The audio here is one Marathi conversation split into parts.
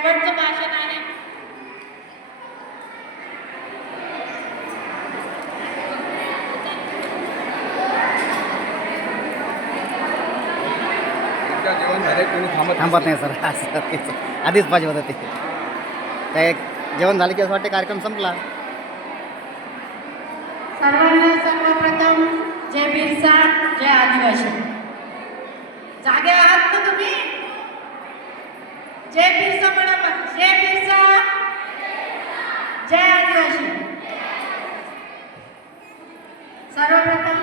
शेवटचं भाषण आहे. जेवण झाले कोणी थांबत नाही सर असं तेच आधीच पाहिजे होतं ते. काय जेवण झालं की असं वाटते कार्यक्रम संपला. सर्वांना सर्वप्रथम जय बिरसा, जय आदिवासी. जागे आहात ना तुम्ही? जय बिरसा म्हणा पण. जय बिरसा, जय आदिवासी. सर्वप्रथम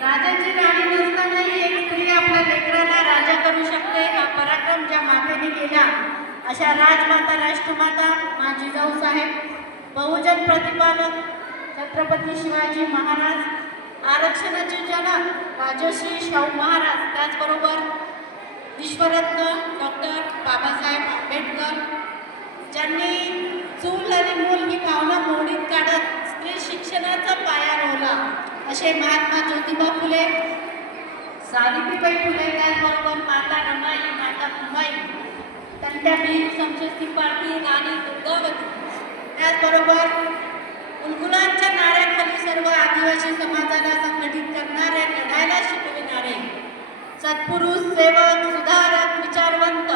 राजाची राणी नसतानाही एक स्त्री आपल्या लेकराला राजा करू शकते हा पराक्रम ज्या मातेने केला अशा राजमाता राष्ट्रमाता माझी जाऊ साहेब, बहुजन प्रतिपालक छत्रपती शिवाजी महाराज, आरक्षणाचे जनक राजर्षी शाहू महाराज, त्याचबरोबर विश्वरत्न डॉक्टर बाबासाहेब आंबेडकर, ज्यांनी चूल आणि मूल ही भावना मोडीत काढत स्त्री शिक्षणाचा पाया रोवला असे महात्मा ज्योतिबा फुले, सावित्रीबाई फुले, त्याचबरोबर माता रमाई, माता कुमाई, तंट्याबीर, समशस्ती पाटील, राणी दुर्गावती, त्याचबरोबर उलगुलांच्या नाऱ्याखाली सर्व आदिवासी समाजाला संघटित करणारे, लढायला शिकविणारे सत्पुरुष, सेवक, सुधारक, विचारवंत,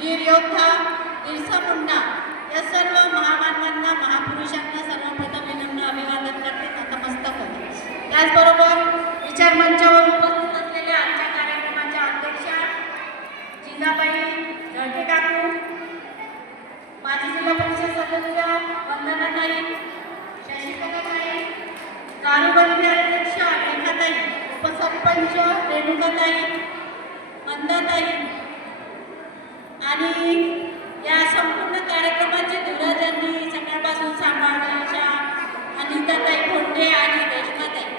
वीर योद्धा बिरसा मुंडा या सर्व महामानवांना, महापुरुषांना सर्वप्रथम विनम्र अभिवादन करते, नतमस्तक होते. त्याचबरोबर विचार मंचावर उपस्थित असलेल्या आजच्या कार्यक्रमाच्या अध्यक्षा जिजाबाई जळके काकू, माजी जिल्हा परिषद सदस्य वंदनाताई, शशिकलाताई, कारोबारी अध्यक्ष रेखाताई, उपसरपंच रेणुकाताई, मंदाताई आणि या संपूर्ण कार्यक्रमाची धुरा ज्यांनी सकाळपासून सांभाळली अशा अनिताताई फोंडे आणि रेश्माताई,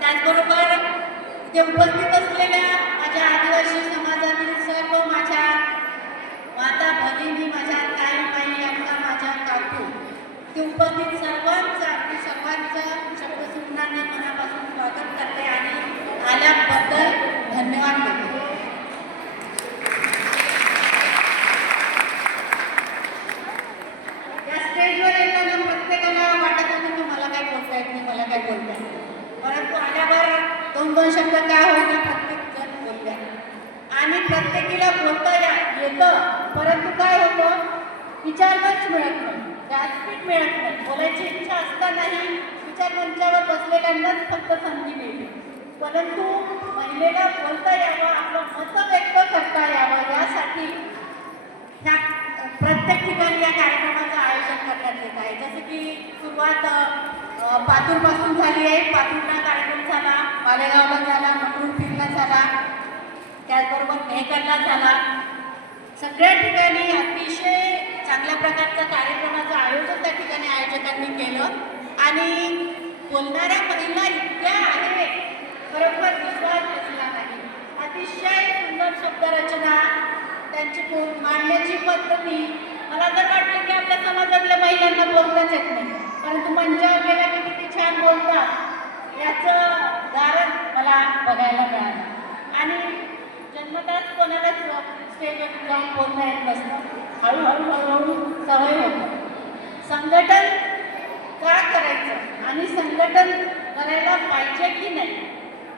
त्याचबरोबर इथे उपस्थित असलेल्या माझ्या आदिवासी समाजातील सर्व माझ्या माता भगिनी, माझ्या ताई बाई, अक्का, माझ्या काकू, इथे उपस्थित सर्वांचं शब्दसुमनाने मनापासून स्वागत करते आणि आल्याबद्दल धन्यवाद देते. या स्टेजवर येताना प्रत्येकाला वाटत होतं की मला काय बोलता येत नाही, मला काय बोलता येत नाही, परंतु आल्यावर दोन शब्द काय होईना प्रत्येक जण बोलल्या आणि प्रत्येकीला बोलता येतं, परंतु काय होतं विचारमंच मिळत नाही, व्यासपीठ मिळत नाही, बोलायची इच्छा असतानाही विचारमंचावर बसलेल्यांनाच फक्त संधी मिळते. परंतु महिलेला बोलता यावं, आपलं मत व्यक्त करता यावं यासाठी ह्या प्रत्येक ठिकाणी या कार्यक्रमाचं आयोजन करण्यात येत आहे. जसं की सुरुवात पातूरपासून झाली आहे. पातूरला कार्यक्रम झाला, मालेगावला झाला, मंगरूळ फिरला झाला, त्याचबरोबर मेहकरला झाला. सगळ्या ठिकाणी अतिशय चांगल्या प्रकारचा कार्यक्रमाचं आयोजन त्या ठिकाणी आयोजकांनी केलं आणि बोलणाऱ्या महिला इतक्या आहेत खरोखर विश्वास बसला नाही. अतिशय सुंदर शब्दरचना, त्यांची मांडण्याची पद्धती, मला तर वाटलं की आपल्या समाजातल्या महिलांना बोलताच येत नाही, परंतु मंचावर गेला की किती छान बोलतात याचं उदाहरण मला बघायला मिळालं. आणि जन्मताच कोणालाच स्टेजवर जाऊन बोलता येत नसतं, हळूहळू सवय होतं. संघटन का करायचं आणि संघटन करायला पाहिजे की नाही,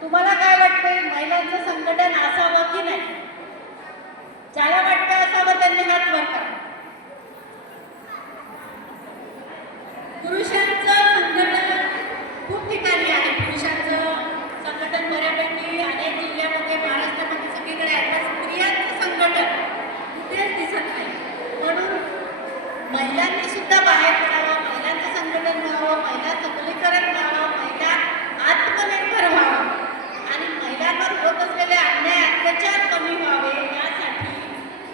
तुम्हाला काय वाटतंय? महिलांचं संघटन असावं की नाही? ज्याला वाटतं असावं त्यांनी हात वर करा. पुरुषांचं संघटन खूप ठिकाणी आहे, पुरुषांचं संघटन बऱ्यापैकी अनेक जिल्ह्यामध्ये महाराष्ट्रामध्ये सगळीकडे आहे, पण स्त्रियांचं संघटन कुठेच दिसत नाही. म्हणून महिलांनी सुद्धा बाहेर पडावं, महिलांचं संघटन व्हावं, महिला सबलीकरण व्हावं, महिला आत्मनिर्भर व्हावं आणि महिलांवर होत असलेले अन्याय अत्याचार कमी व्हावे यासाठी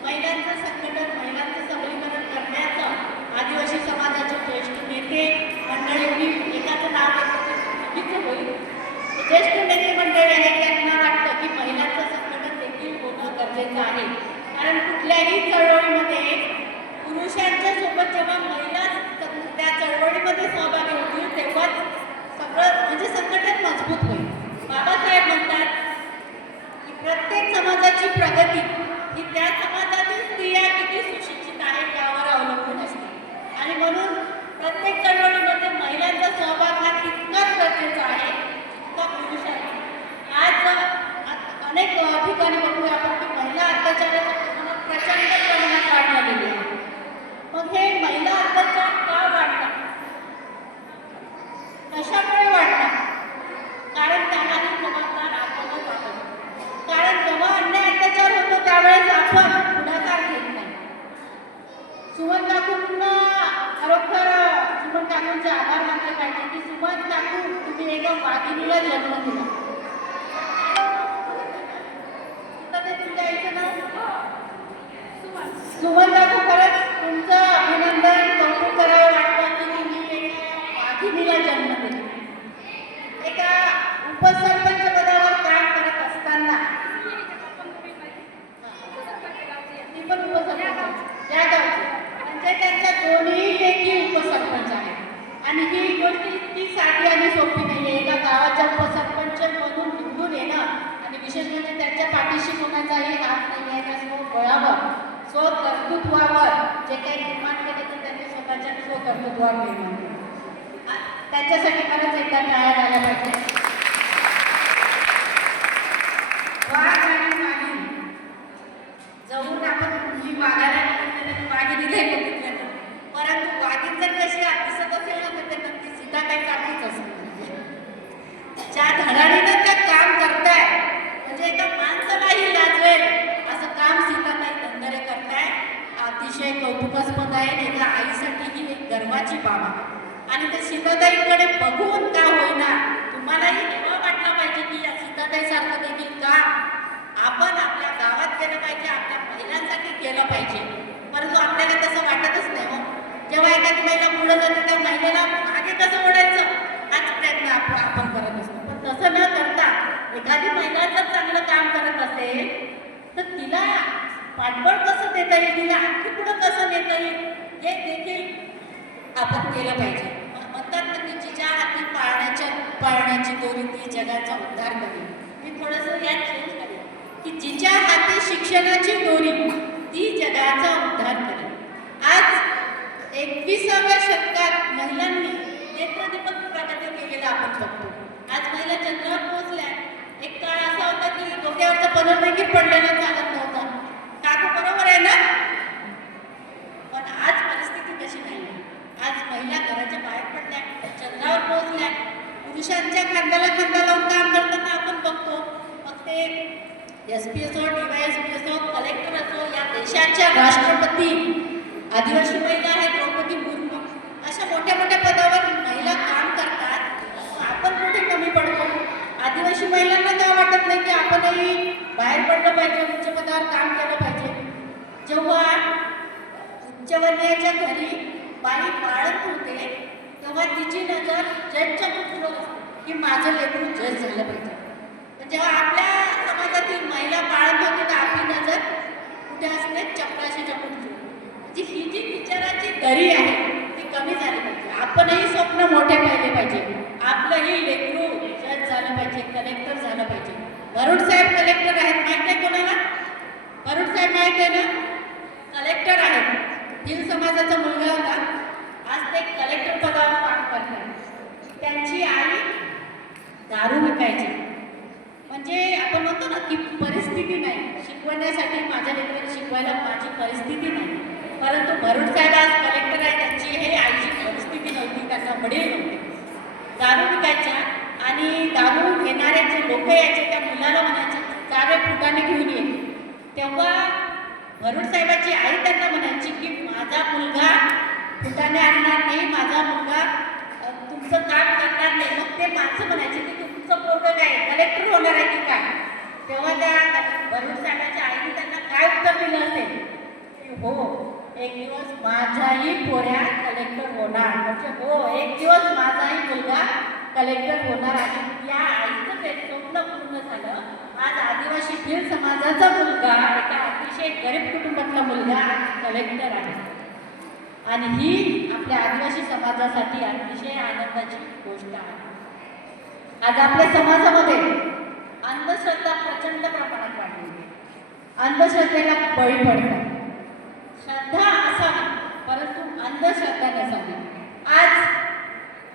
महिलांचं संघटन, महिलांचं सबलीकरण करण्याचं आदिवासी समाजाचे ज्येष्ठ नेते मंडळी, एकाचं नाव चुकीचं होईल, ज्येष्ठ नेते मंडळी आहेत त्यांना वाटतं की महिलांचं संघटन देखील होणं गरजेचं आहे. कारण कुठल्याही चळवळीमध्ये पुरुषांच्या सोबत जेव्हा महिला त्या चळवळीमध्ये सहभागी होतील तेव्हाच सगळं म्हणजे संघटन मजबूत होईल. बाबासाहेब म्हणतात की प्रत्येक समाजाची प्रगती ही त्या समाजातील आणि म्हणून प्रत्येक चळवळीमध्ये महिलांचा सहभाग हा तितकाच गरजेचा आहे जितका पुरुषांचा. आज अनेक ठिकाणी बघूया आपण की महिला अत्याचाराच्या प्रमाणात प्रचंड प्रमाणात वाढ झालेली आहे. मग हे महिला अत्याचार का वाढतात, कशामुळे वाढतात? कारण त्यालाही जबाबदार आपणच आहोत. कारण जेव्हा अन्याय अत्याचार होतो त्यावेळेस आपण पुढाकार घेत नाही. सुमन काकूंना खरोखर सुमन काकूंचे आभार मानले पाहिजे की सुमन काकू तुम्ही एका वाघिणीला जन्म दिला. ते तुमच्या आईचं नाव सुमन काकू, खरंच तुमचं अभिनंदन, कौतुक करावं वाटतं की तुम्ही एका वाघिणीला जन्म दिला. एका उपसरपंच पदावर काम करत असताना ती पण उपसरपंच या गावची, म्हणजे त्यांच्या दोन्ही लेकी उपसरपंच आहेत. आणि ही गोष्ट इतकी साधी आणि सोपी नाही आहे. एका गावाच्या उपसरपंच म्हणून निवडून येणं आणि विशेष म्हणजे त्यांच्या पाठीशी कोणाचाही हात नाही आहे. त्या स्वबळावर स्वकर्तृत्वावर जे काही निर्माण केले ते त्यांनी स्वतःच्या स्वकर्तृत्वावर निर्माण केले. त्यांच्यासाठी खरंच एकदा टाळ्या झाल्या पाहिजे. वाघ आणि वाघीण जवळून आपण ही वाघाला वाघिणीला बघितलं, परंतु वाघीण जर कशी दिसत असेल ना तर ते नक्की सीता काही काढलीच असेल. ज्या धडाडीनं त्या काम करताय म्हणजे एका माणसालाही लाजवेल असं काम सीताताई धनगरे करताय. अतिशय कौतुकास्पद आहे. एका आईसाठी ही एक गर्वाची बाब आहे. आणि ते सीताताईकडे बघून का होईना तुम्हालाही हेवा वाटला पाहिजे की या सीताताईसारखं देखील काम आपण आपल्या गावात केलं पाहिजे, आपल्या महिलांसाठी केलं पाहिजे. परंतु आपल्याला तसं वाटतच नाही. हो, जेव्हा एखादी महिला पुढे जाते त्या महिलेला मागे कसं ओढायचं हाच प्रयत्न आपण करत असतो. पण तसं न करता एखादी महिला जर चांगलं काम करत असेल तर तिला पाठबळ कसं देता येईल, तिला आणखी पुढं कसं नेता येईल हे देखील आपण केलं पाहिजे. म्हणतात ना की जिच्या हाती पाळण्याची दोरी ती जगाचा उद्धार करेल. मी थोडंसं यात चेंज करेन की जिच्या हाती शिक्षणाची दोरी ती जगाचा उद्धार करेल. आज 21व्या शतकात महिलांनी नेत्रदीपक प्रगती केलेलं आपण बघतो. आज महिला चंद्रावर पोहोचल्या. एक काळ असा होता की डोक्यावरचा पदर देखील पडलेला चालत नव्हता. काकू बरोबर आहे ना? पण आज परिस्थिती तशी नाही. आज महिला घराच्या बाहेर पडल्या, चंद्रावर पोहोचल्या. पुरुषांच्या खांद्याला खांदा लावून काम करताना आपण बघतो. मग ते SP असो, DYSP असो, कलेक्टर असो, या देशाच्या राष्ट्रपती आदिवासी महिला आहेत द्रौपदी मुर्मू, अशा मोठ्या मोठ्या पदावर महिला काम करतात. आपण कुठे कमी पडतो? आदिवासी महिलांना का वाटत नाही की आपणही बाहेर पडलं पाहिजे, उच्च पदावर काम केलं पाहिजे? जेव्हा उच्चवर्णीयाच्या घरी बाई बाळत होते तेव्हा तिची नजर जजच्या पुढे असते की माझं लेकरू जज झालं पाहिजे. पण जेव्हा आपल्या समाजातील महिला बाळत होते तर आपली नजर कुठे असते? चपराशीच्या पुढे. म्हणजे ही जी विचाराची दरी आहे ती कमी झाली पाहिजे. आपणही स्वप्न मोठे पाहिले पाहिजे. आपलंही लेकरू जज झालं पाहिजे, कलेक्टर झालं पाहिजे. भरूड साहेब कलेक्टर आहेत, माहीत आहे कोणाला? भरूड साहेब माहीत आहे ना? कलेक्टर आहेत. भिल समाजाचा मुलगा होता, आज ते कलेक्टर पदावर काम करतात. त्यांची आई दारू विकायची. म्हणजे आपण म्हणतो ना की परिस्थिती नाही, शिकवण्यासाठी माझ्या लेकराला शिकवायला माझी परिस्थिती नाही. परंतु भरूड साहेब आज कलेक्टर आहे. त्यांची हे आईची परिस्थिती नव्हती, त्यांना वडील नव्हते. दारू विकायच्या आणि दारू घेणारे जे लोक यायचे त्या मुलाला म्हणायचे दारू फुटाने घेऊन ये. तेव्हा भरूड साहेबाची आई त्यांना म्हणायची की माझा मुलगा फुटाने आणणार नाही, माझा मुलगा तुमचं काम करणार नाही. मग ते माणसं म्हणायचे की तुमचं पोरगं काय कलेक्टर होणार आहे की काय? तेव्हा त्या भरूड साहेबाच्या आईने त्यांना काय उत्तर दिलं असेल की हो, एक दिवस माझ्याही पोऱ्या कलेक्टर होणार. म्हणजे हो, एक दिवस माझाही मुलगा कलेक्टर होणार. आणि या आईचं ते स्वप्न पूर्ण झालं. आज आदिवासी भिल समाजाचा मुलगा एका अतिशय गरीब कुटुंबातला मुलगा कलेक्टर आहे. आणि ही आपल्या आदिवासी समाजासाठी अतिशय आनंदाची गोष्ट आहे. आज आपल्या समाजामध्ये अंधश्रद्धा प्रचंड प्रमाणात वाढली. अंधश्रद्धेला बळी पडतात. श्रद्धा असावी परंतु अंधश्रद्धा नसावी. आज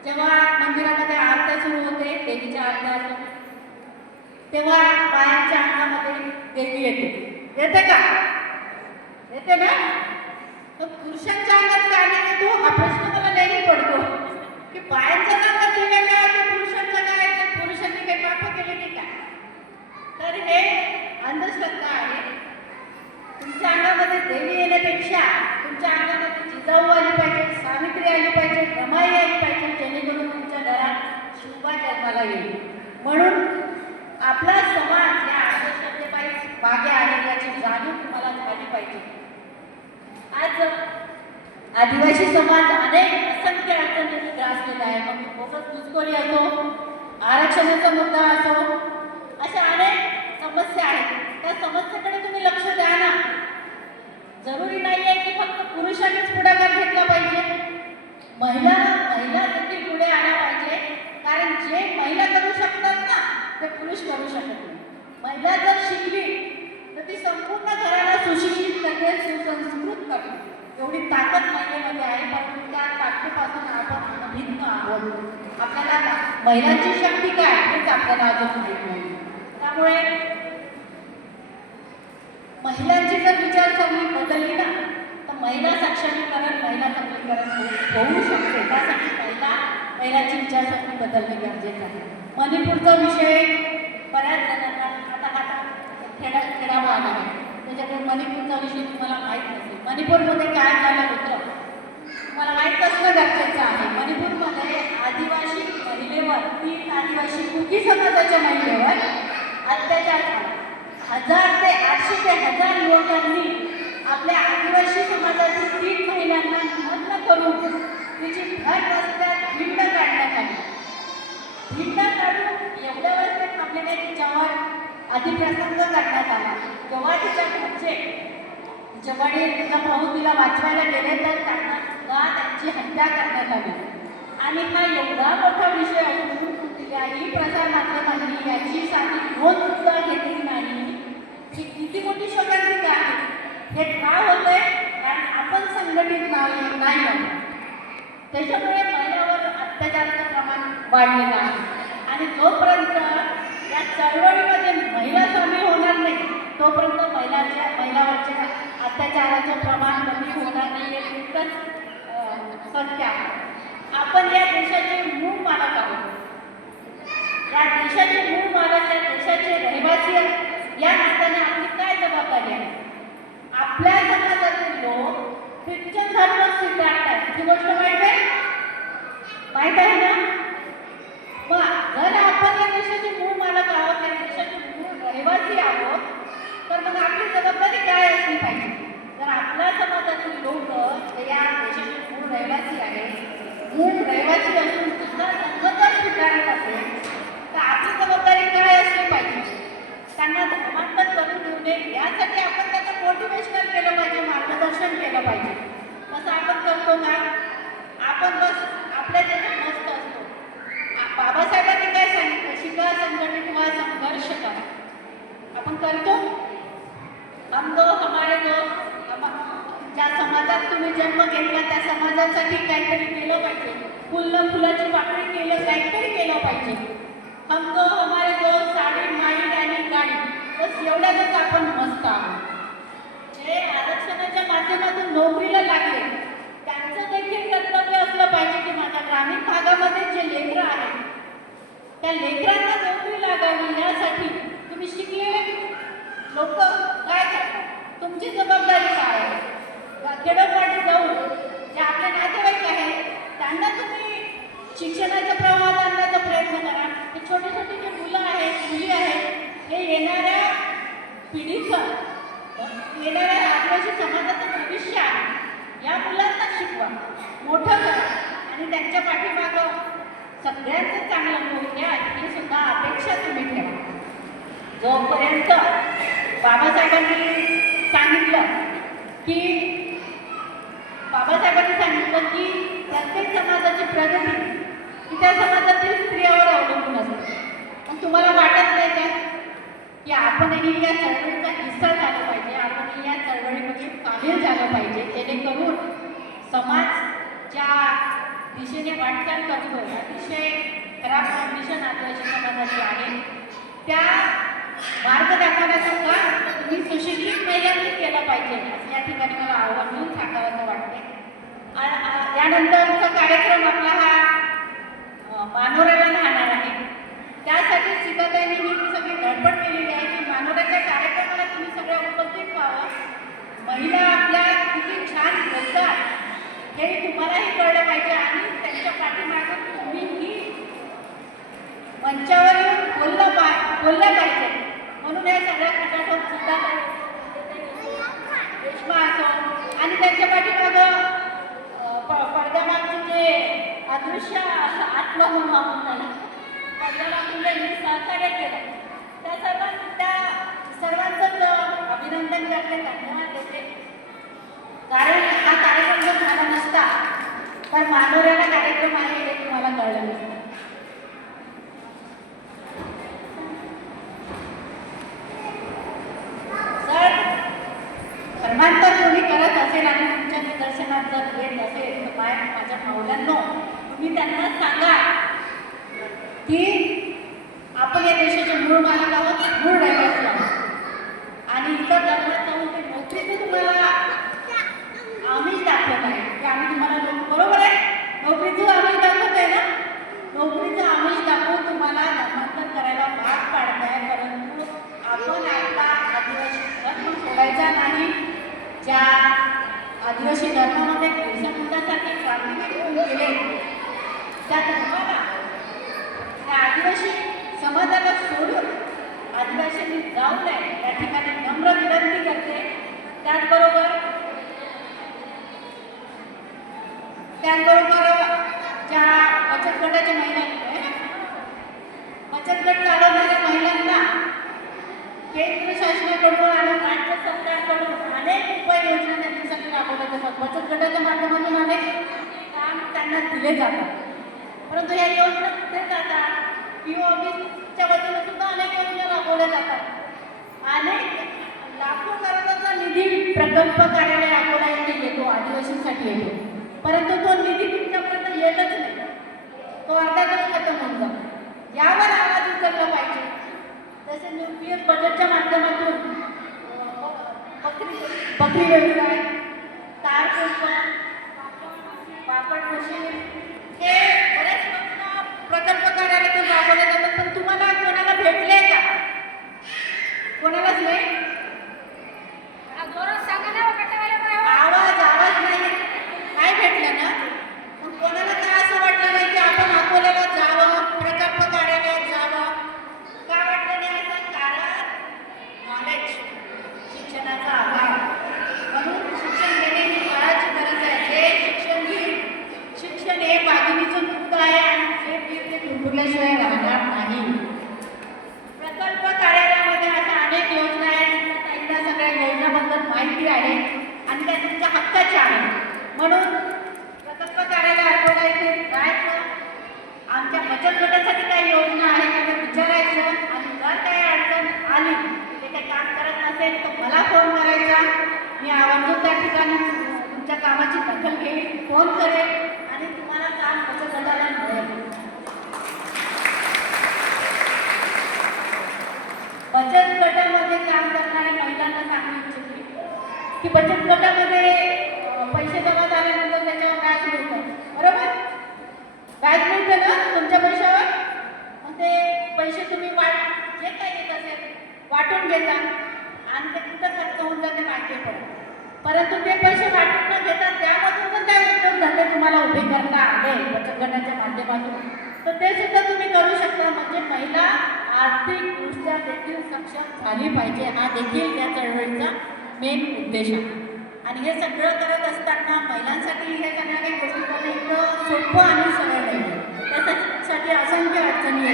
जेव्हा मंदिरामध्ये आरत्या सुरू होते, देवीच्या आरत्या असो, तेव्हा बायांच्या अंगामध्ये देवी येते का? येते ना? तर पुरुषांच्या अंगात का नाही येतो हा प्रश्न मला नेहमी पडतो की बायांच्या अंगात देवी काय आहे, पुरुषांचं काय आहे, पुरुषांनी काही पाप केले की काय? तर हे अंधश्रद्धा आहे. तुमच्या अंगामध्ये देवी येण्यापेक्षा तुमच्या अंगामध्ये जिजाऊ आली पाहिजे, सावित्री आली पाहिजे, रमाई आली पाहिजे, जेणेकरून तुमच्या घरात शुभा जन्माला येईल. म्हणून आपला समाज या अंधश्रद्धेपायी मागे आहे याची जाणीव तुम्हाला झाली पाहिजे. आज आदिवासी समाज अनेक असंख्य अडचणींनी त्रासलेला आहे. मग बोगस घुसखोरी असो, आरक्षणाचा मुद्दा असो, अशा अनेक समस्या आहेत. त्या समस्येकडे तुम्ही लक्ष द्या ना. जरुरी नाही आहे की फक्त पुरुषांनीच पुढाकार घेतला पाहिजे. महिला देखील पुढे आल्या पाहिजे. कारण जे महिला करू शकतात ना ते पुरुष करू शकत नाही. महिला जर शिकली तर ती संपूर्ण घराला सुशिक्षित करते, सुसंस्कृत करते. एवढी ताकद महिलेमध्ये आहे. पण त्या ताकदीपासून आपण भिन्न आहोत. आपल्याला महिलांची शक्ती काय हेच आपल्याला अजून माहीत नाही. त्यामुळे महिलांची जर विचारसरणी बदलली ना तर महिला सक्षमीकरण, महिला सबलीकरण होऊ शकते. त्यासाठी महिलांची विचारसरणी बदलणे गरजेचं आहे. मणिपूरचा विषय बऱ्याच जणांना आता खेडा भाग आहे, त्याच्यामुळे मणिपूरचा विषय तुम्हाला माहीत नसेल. मणिपूरमध्ये काय झालं होतं तुम्हाला माहीत असणं गरजेचं आहे. मणिपूरमध्ये आदिवासी महिलेवर, 3 आदिवासी कुकी समाजाच्या महिलेवर अत्याचार झाला. 1000 ते 800 ते 1000 युवकांनी आपल्या आदिवासी समाजातील 3 महिलांना नग्न करून तिची भर रस्त्यात भिंड काढण्यात आली. भिंड काढून एवढ्या वेळ ते थांबले नाही, तिच्यावर अधिप्रसंग करण्यात आला. जेव्हा तिच्या घरचे तिचे वडील तिचा भाऊ तिला वाचवायला गेले तर त्यांना सुद्धा त्यांची हत्या करण्यात आली. आणि हा एवढा मोठा विषय असून कुठल्याही प्रसारमाध्यमांनी याची साधी नोंद सुद्धा घेतली नाही की किती मोठी शोकांतिका आहे. हे का होतंय? कारण आपण संघटित नाही आहोत. त्याच्यामुळे महिलावर अत्याचाराचं प्रमाण वाढलेलं आहे. आणि जोपर्यंत या चळवळीमध्ये महिला सामील होणार नाही तोपर्यंत महिलावरच्या अत्याचाराचं प्रमाण कमी होणार नाही. हे तितकंच सत्य आहे. आपण या देशाचे मूळ मालक आहोत. या देशाचे मूळ मालक, या देशाचे रहिवासी या नात्याने आपली काय जबाबदारी आहे? आपल्या समाजातील लोक ख्रिश्चन धर्म स्वीकारतात. ही गोष्ट माहीत आहे? माहीत आहे ना? मग जर आपण या देशाचे मूळ मालक आहोत, या देशाचे मूळ रहिवासी आहोत, तर मग आपली जबाबदारी काय असली पाहिजे? जर आपल्या समाजातील लोक या देशाचे मूळ रहिवासी आहेत, मूळ रहिवासी असून सुद्धा धर्म जर स्वीकारत असेल तर आपली जबाबदारी काय असली पाहिजे? त्यांना धर्मांतर करून देऊ नये यासाठी आपण त्यांना मोटिवेशनल केलं पाहिजे, मार्गदर्शन केलं पाहिजे. तसं आपण करतो का? आपण बस आपल्या त्याच्यात मस्त असतो. बाबासाहेबांनी काय सांगितलं? शिका, संघटित व्हा, संघर्ष करा. आपण करतो? हम दो हमारे दो. ज्या समाजात तुम्ही जन्म घेतला त्या समाजासाठी काहीतरी केलं पाहिजे. फुलाची पाकळी केलं, काहीतरी केलं पाहिजे. हम दो हमारे दो, साडी, माळी आणि गाडी, बस एवढ्यातच आपण मस्त आहोत. जे आरक्षणाच्या माध्यमातून नोकरीला लागले त्यांचं देखील कर्तव्य असलं पाहिजे की माझ्या ग्रामीण भागामध्ये जे लेकरं आहेत त्या लेकरांना नोकरी लागावी यासाठी तुम्ही शिकलेले लोक काय करतात? तुमची जबाबदारी काय आहे? खेडोपाडी जाऊन जे आपले नातेवाईक आहेत त्यांना तुम्ही शिक्षणाच्या प्रवाहात आणण्याचा प्रयत्न करा. हे छोटे छोटे जे मुलं आहेत, मुली आहेत, हे येणाऱ्या पिढीचं, येणाऱ्या आदिवासी समाजाचं भविष्य आहे. या मुलांना शिकवा, मोठं करा आणि त्यांच्या पाठीमागं सगळ्यांचं चांगलं होऊ द्या ही सुद्धा अपेक्षा तुम्ही ठेवा. जोपर्यंत बाबासाहेबांनी सांगितलं की प्रत्येक समाजाची प्रगती ही त्या समाजातील स्त्रियावर अवलंबून असते. पण तुम्हाला वाटत नाही का की आपणही या चळवळीचा हिस्सा झाला पाहिजे, आपणही या चळवळीमध्ये सामील झालं पाहिजे, जेणेकरून समाज ज्या दिशेने वाटचाल करतोय अतिशय खराब कंडिशन आदिवासी समाजाची आहे त्या मार्ग दाखवण्याचं काम तुम्ही सुशिक्षित महिलांनी केलं पाहिजे असं या ठिकाणी मला आवर्जून सांगावं वाटते. यानंतरचा कार्यक्रम आपला हा मानोऱ्याला राहणार आहे. त्यासाठी सीताताईंनी ही सगळी धडपड केलेली आहे की मानोऱ्याच्या कार्यक्रमाला तुम्ही सगळ्या उपस्थित व्हावं. महिला आपल्या किती छान बोलतात हे तुम्हालाही कळलं पाहिजे आणि त्यांच्या पाठीमागून तुम्हीही मंचावर येऊन बोललं पाहिजे. म्हणून या सगळ्या खटाठोक सीताताई रेश्मा असो आणि त्यांच्या पाठीमागं पडद्यामागचे जे अदृश्य आत्मा म्हणून आपण नाही पडद्यामागून त्यांनी सहकार्य केलं त्या सर्वांचंच अभिनंदन करते, धन्यवाद देते. कारण हा कार्यक्रम जर झाला नसता तर मानोऱ्याला कार्यक्रम आहे हे तुम्हाला कळलं नसतं. जर धर्मांतर कोणी करत असेल आणि तुमच्या निदर्शनात जर येत असेल तर माझ्या माऊल्यांनो तुम्ही त्यांना सांगा की आपण या देशाचे मूळ मालक आहोत, मूळ रहिवासी आहोत आणि इतर धर्मात जाऊन ते नोकरीचं तुम्हाला आम्हीच दाखवत आहे की आम्ही तुम्हाला बरोबर आहे नोकरीचं आम्हीच दाखवत आहे ना. नोकरीचं आम्हीच दाखवून तुम्हाला धर्मांतर करायला भाग पाडत आहे. परंतु आपण आपला आदिवासी धर्म सोडायचा नाही. ज्या आदिवासी धर्मामध्ये बिरसा मुंडासारखे क्रांतिकारी होऊन गेले त्या धर्माला त्या आदिवासी समाजाला सोडून आदिवासींनी जाऊ नये या ठिकाणी नम्र विनंती करते. त्याचबरोबर ज्या बचत गटाच्या महिला बचत गट चालवणाऱ्या महिलांना केंद्र शासनाकडून आणि राज्य सरकारकडून अनेक उपाययोजना त्यांच्यासाठी राबवल्या जातात. बचत गटाच्या माध्यमातून अनेक काम त्यांना दिले जातात. परंतु या योजना कुठे जातात PO ऑफिसच्या वतीने सुद्धा अनेक योजना राबवल्या जातात. अनेक लाखो करोडचा निधी प्रकल्प कार्यालय अकोला येथे येतो, आदिवासींसाठी येतो. परंतु तो निधी तुमच्यापर्यंत येतच नाही, तो अर्ध्यातच खतम होऊन जातो. यावर आवाज उचलला पाहिजे. जसे न्यूक्लियर बजेटच्या माध्यमातून बकरी व्यवसाय, तार पापड मशीन हे बरेच योजना प्रकल्प कार्यालयातून राबवले जातात. पण तुम्हाला कोणाला भेटले का? कोणालाच नाही. आवाज नाही काय भेटलं ना. मग कोणाला काय असं वाटलं नाही की आपण अकोल्याला जावं, प्रकल्प कार्यालयात जावं. का वाटलं नाही असं? कारण नॉलेज, शिक्षणाचा अभाव. म्हणून शिक्षण घेणे ही काळाची गरज आहे. जे शिक्षण हे बाजूचं मुक्त आहे आणि जे ते तुटल्याशिवाय राहणार नाही. प्रकल्प कार्यालयामध्ये अशा अनेक योजना आहेत. त्यांना सगळ्या योजनाबद्दल माहिती आहे आणि त्या तुमच्या हक्काच्या आहेत. म्हणून प्रकल्प कार्यालय अकोला इथे जायचं, आमच्या बचत गटासाठी काही योजना आहे ते विचारायचं आणि जर काही अडचण आली ते काही काम करत नसेल तर मला फोन करायचा. मी आवर्जून त्या ठिकाणी तुमच्या कामाची दखल घेईन, फोन करेन आणि तुम्हाला काम बचत गटाला मिळेल. बचत गटामध्ये काम करणाऱ्या महिलांना सांगू इच्छिते की बचत गटामध्ये पैसे जमा झाल्यानंतर त्याच्यावर व्याज मिळतं, बरोबर? व्याज मिळतं ना तुमच्या पैशावर. मग ते पैसे तुम्ही जे काही येत असेल वाटून घेता आणि ते कुठं खर्च होऊन जाते माहिती पडतं. परंतु ते पैसे वाटून न घेता त्यामधून जर काय उद्योगधंदे तुम्हाला उभे करता आले बचत गटाच्या माध्यमातून तर ते सुद्धा तुम्ही करू शकता. म्हणजे महिला आर्थिकदृष्ट्या देखील सक्षम झाली पाहिजे हा देखील या चळवळीचा मेन उद्देश आहे. आणि हे सगळं करत असताना महिलांसाठी हे सगळ्या काही गोष्टी करणं इतकं सोपं आणि सरळ नाही. त्यासाठी असंख्य अडचणी